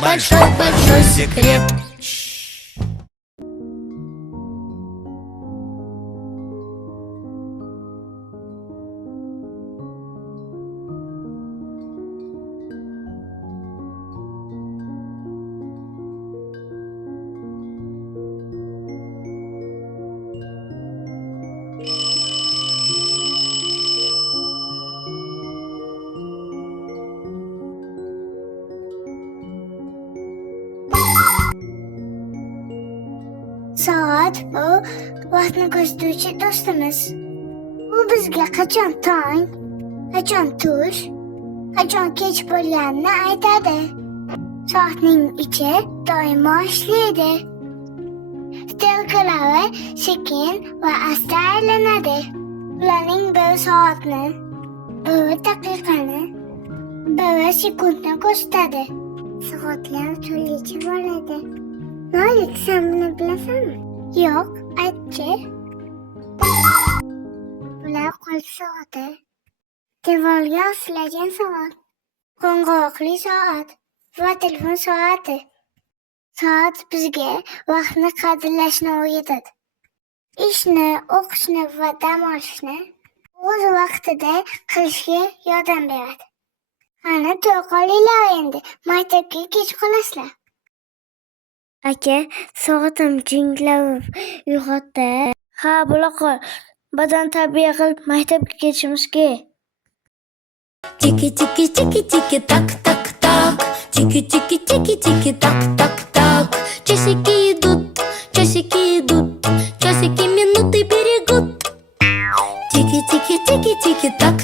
большой-большой секрет. Soat bu vaqtni ko'rsatuvchi do'stimiz. U bizga qachon tong, qachon tush, qachon kech bo'lganini aytadi. Soatning ichi doimo ishlaydi. Stelkalari sekin va asta aylanadi. Ularning biri soatni, biri daqiqani, biri sekundni ko'rsatadi. Soatlar turlicha bo'ladi. Nolik, sen buni bilasanmi? Yo'q, aytchi. Bular qo'l soati, devorga osilgan soat, qo'ng'iroqli soat va telefon soati. Soat bizga vaqtni qadrlashni o'rgatadi. Ishni, o'qishni va dam olishni o'z vaqtida qilishga yordam beradi. Qani, to'y qolinglar endi, maktabga kech qolasizlar. Aka, soatim jinglab uyg'otdi. Ha, bo'la qol. Badan tarbiya qilib maktabga ketishimiz kerak. Tiki tiki tiki tiki так так так. Тики тики тики тики так так так. Часики идут, часики минуты берегут. Тики тики тики тики так